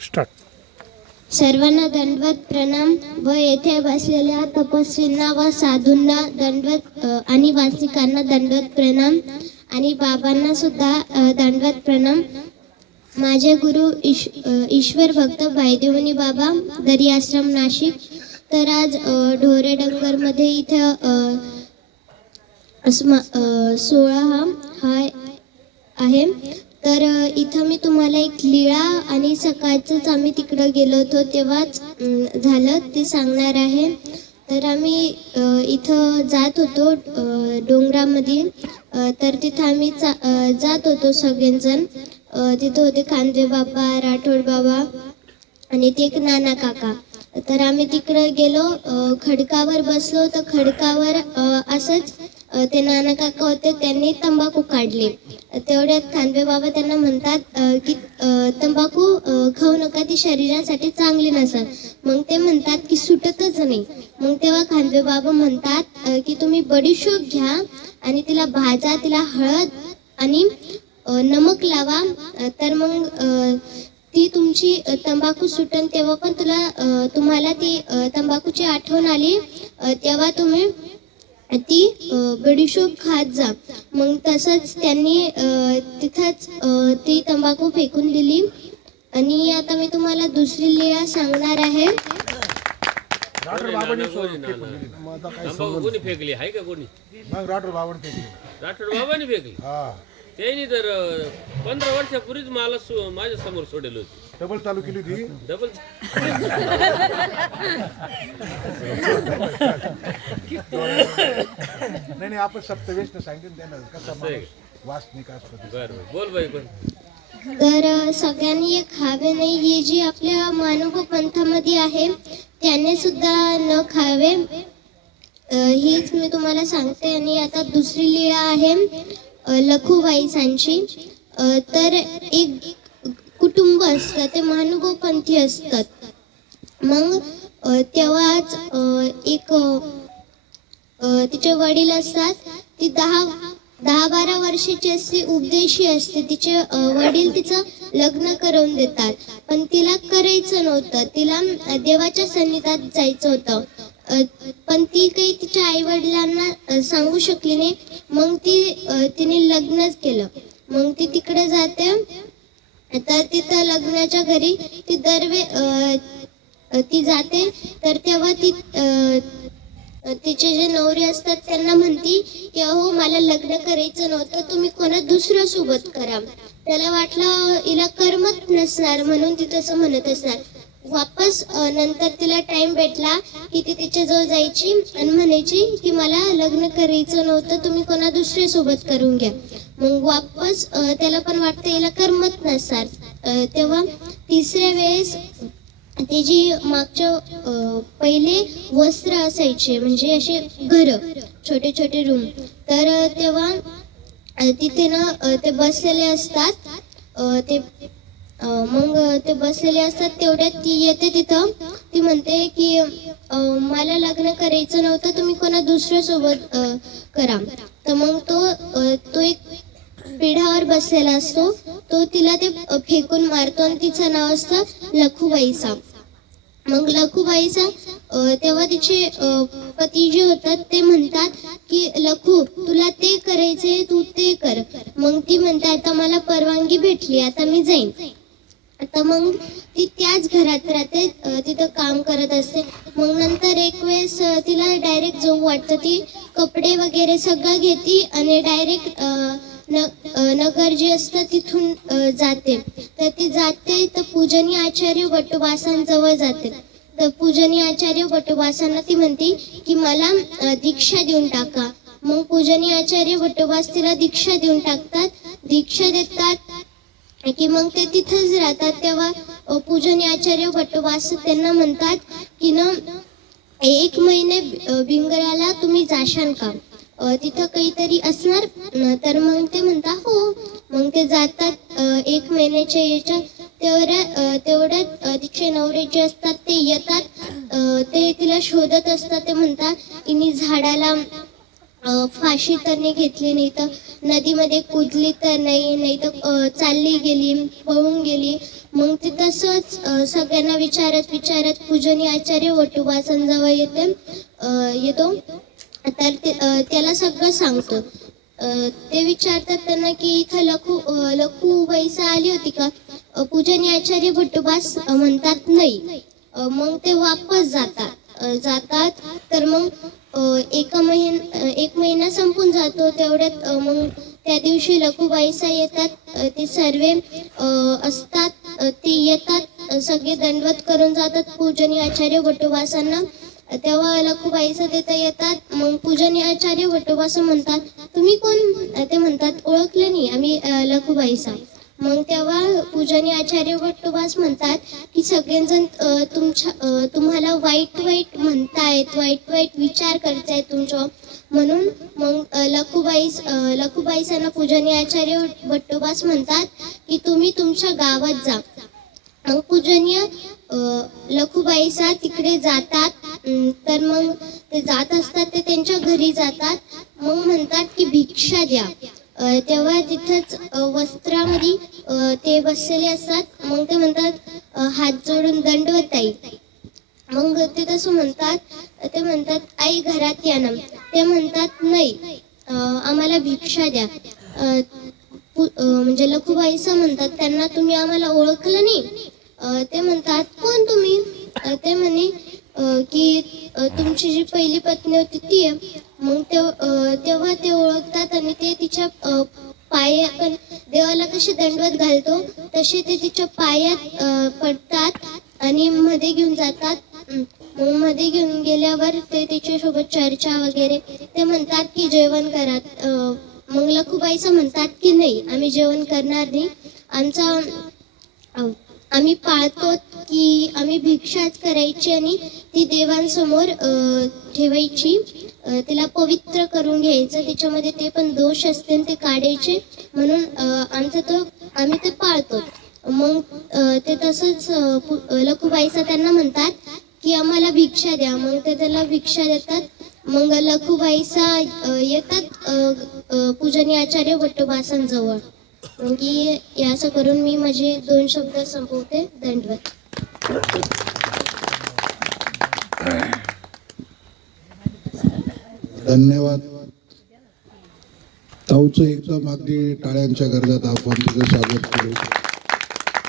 Start. सर्वांना दंडवत प्रणाम व येथे बसलेल्या तपस्वींना व साधूंना दंडवत आणि वासिकांना दंडवत प्रणाम आणि बाबांना सुद्धा दंडवत प्रणाम. माझे गुरु ईश्वर भक्त भाईदेवनी बाबा दरी आश्रम नाशिक. तर आज ढोरे डंगरमध्ये इथं 16 हा आहे. तर इथं मी तुम्हाला एक लीळा आणि सकाळचंच आम्ही तिकडं गेलो होतो तेव्हाच झालं ते सांगणार आहे. तर आम्ही इथं जात होतो डोंगरामध्ये. तर तिथं आम्ही जात होतो सगळेजण. तिथं होते खांदे बाबा, राठोड बाबा आणि ते एक नाना काका. तर आम्ही तिकडं गेलो, खडकावर बसलो. तर खडकावर असंच ते नाना काका होते, त्यांनी तंबाखू काढले. तेवढ्यात खांदे बाबा त्यांना म्हणतात की तंबाखू खाऊ नका, ती शरीरासाठी चांगली नसेल. मग ते म्हणतात की सुटतच नाही. मग तेव्हा खांदे बाबा म्हणतात की तुम्ही बडीशोप घ्या आणि तिला भाजा, तिला हळद आणि नमक लावा. तर मग ती तुमची तंबाखू सुटन. तेव्हा पण तुम्हाला ती तंबाखूची आठवण आली तेव्हा तुम्ही ती बडीशोप खात जा. मग तसंच त्यांनी तिथंच ती तंबाखू फेकून दिली. आणि आता मी तुम्हाला दुसरी लीळा सांगणार आहे. कोणी फेकली आहे का कोणी? मग राठोड बाबांनी फेकली. त्यांनी तर 15 वर्षापूर्वीच मला माझ्या समोर सोडेल होती. डबल चालू केली होती. डबल नाही आपण सप्तवेश सांगितलं त्यानं कसं वासनिक असतं. बरं बोल बाई पण. तर सगळ्यांनी एक खावे नाही, हे जी आपल्या मानव पंथामध्ये आहे त्याने सुद्धा न खावे, हीच मी तुम्हाला सांगते. आणि आता दुसरी लीळा आहे लखुबाईसांची. तर एक कुटुंब असतं, ते महानुभावपंथी असतात. मग तेव्हाच एक तिचे वडील असतात. ती 10-12 वर्षाची असते, उपदेशी असते. तिचे वडील तिचं लग्न करून देतात, पण तिला करायचं नव्हतं. तिला देवाच्या सन्निधात जायचं होतं, पण ती काही तिच्या आई वडिलांना सांगू शकली नाही. मग तिने लग्नच केलं. मग ती तिकडे जाते. तर तिथं लग्नाच्या घरी ती जाते. तर तेव्हा तिचे जे नवरे असतात त्यांना म्हणती की अहो मला लग्न करायचं नव्हतं, तुम्ही कोणा दुसऱ्या सोबत करा. त्याला वाटलं हिला करमत नसणार म्हणून ती तसं म्हणत असणार. वापस नंतर तिला टाइम भेटला की ती तिच्याजवळ जायची आणि म्हणायची की मला लग्न करायचं नव्हतं, तुम्ही कोणा दुसऱ्या सोबत करून घ्या. मग वापस त्याला पण वाटतं हिला करमत नसणार. तेव्हा तिसऱ्या वेळेस ते जी मागच्या पहिले वस्त्र असायचे, म्हणजे असे घर छोटे छोटे रूम. तर तेव्हा तिथे ना ते बसलेले असतात. मग ते बसलेले असतात. तेवढ्यात ती येते तिथं. ती म्हणते की मला लग्न करायचं नव्हतं, तुम्ही कोणा दुसऱ्या सोबत करा. तर मग तो एक पिढावर बसलेला असतो. तो तिला ते फेकून मारतो आणि तिचं नाव असतं लखुबाईचा. मग लखुबाईचा तेव्हा तिचे पती जे होतात ते म्हणतात की लखू तुला ते करायचे, तू ते कर. मग ती म्हणते आता मला परवानगी भेटली, आता मी जाईन. आता मग ती त्याच घरात राहते, तिथं काम करत असते. मग नंतर एक वेळेस तिला डायरेक्ट जाऊ वाटतं. ती कपडे वगैरे सगळं घेते आणि डायरेक्ट नगर जे असतं तिथून जाते. तर ती जाते तर पूजनीय आचार्य वटुवासांजवळ जाते. तर पूजनीय आचार्य वटुवासांना ती म्हणते की मला दीक्षा देऊन टाका. मग पूजनीय आचार्य वटुवास तिला दीक्षा देऊन टाकतात. दीक्षा देतात की मग ते तिथंच राहतात. तेव्हा पूजनीय आचार्य वटुवास त्यांना म्हणतात की ना 1 महिने भिंगराला तुम्ही जाशाल का, तिथं काहीतरी असणार. तर मग ते म्हणतात हो. मग ते जातात 1 महिन्याच्या याच्या. तेवढ्यात तिचे नवरे जे असतात ते येतात. ते तिला शोधत असतात. ते म्हणतात इनी झाडाला फाशी तर नाही घेतली, नाही तर नदीमध्ये कूदली तर नाही, नाही तर चालली गेली, पळून गेली. मग ते तसंच सगळ्यांना विचारत विचारत पूजनीय आचार्य वटुवासनजवळ येतो. तर त्याला सगळं सांगतो. ते विचारतात त्यांना की इथं लखुबाईसा आली होती का? पूजनीय आचार्य भट्टुबास म्हणतात नाही. मग ते वापस जातात. तर मग एक महिना संपून जातो. तेवढ्यात मग त्या दिवशी लखुबाईसा येतात. ते सर्व असतात. ते येतात, सगळे दंडवत करून जातात पूजनीय आचार्य भट्टुबासांना. तेव्हा लखुबाईसा तिथं येतात. मग पूजनीय आचार्य भट्टुबासा म्हणतात, तुम्ही कोण? ते म्हणतात, ओळखलं नाही, आम्ही लखुबाईसा. मग तेव्हा पूजनीय आचार्य भट्टुबास म्हणतात की सगळेजण तुम्हाला वाईट म्हणतायत, वाईट विचार करतायत तुमच्या, म्हणून मग लखुबाईसांना पूजनीय आचार्य भट्टुबास म्हणतात की तुम्ही तुमच्या गावात जा. मग पूजनीय लखुबाईसा तिकडे जातात. तर मग ते जात असतात, ते त्यांच्या घरी जातात. मग म्हणतात की भिक्षा द्या. तेव्हा तिथंच वस्त्रामध्ये ते बसलेले असतात. मग ते म्हणतात हात जोडून दंडवत आई. मग ते तसं म्हणतात. ते म्हणतात आई घरात या ना. ते म्हणतात नाही, आम्हाला भिक्षा द्या. म्हणजे लखुबाईसा म्हणतात त्यांना, तुम्ही आम्हाला ओळखलं नाही? ते म्हणतात कोण तुम्ही? ते म्हणे की तुमची जी पहिली पत्नी होती ती आहे. मग तेव्हा ते ओळखतात आणि ते तिच्या पाया, पण देवाला कसे दंडवत घालतो तसे ते तिच्या पायात पडतात आणि मध्ये घेऊन जातात. मग मध्ये घेऊन गेल्यावर ते तिच्यासोबत चर्चा वगैरे, ते म्हणतात की जेवण करा. मग लखुबाईसा म्हणतात की नाही, आम्ही जेवण करणार नाही. आम्ही पाळतो की आम्ही भिक्षाच करायची आणि ती देवांसमोर ठेवायची, तिला पवित्र करून घ्यायचं. त्याच्यामध्ये ते पण दोष असतील ते काढायचे, म्हणून आम्ही ते पाळतो. मग ते तसंच लखुबाईसा त्यांना म्हणतात की आम्हाला भिक्षा द्या. मग ते त्याला भिक्षा देतात. मग लखुबाईसा येतात पूजनीय आचार्य भट्टुबासांजवळ. की असं करून मी माझे 2 शब्द संपवते. दंडवत. धन्यवाद. ताऊचं एकदम अगदी टाळ्यांच्या गरजात आपण तिचं स्वागत करू.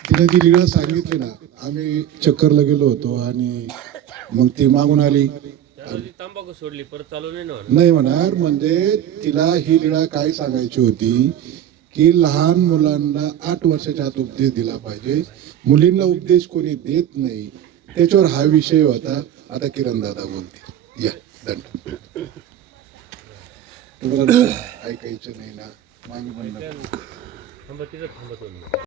तिने ती लीळा सांगितली ना, आम्ही चक्करला गेलो होतो आणि मग ती मागून आली. तंबाखू सोडली, परत चालू नाही म्हणणार. म्हणजे तिला ही लीळा काय सांगायची होती की लहान मुलांना 8 वर्षाच्या आत उपदेश दिला पाहिजे, मुलींना उपदेश कोणी देत नाही, त्याच्यावर हा विषय होता. आता किरण दादा बोलते. या दंड. तुम्हाला ऐकायचं नाही ना, मागे म्हणणार.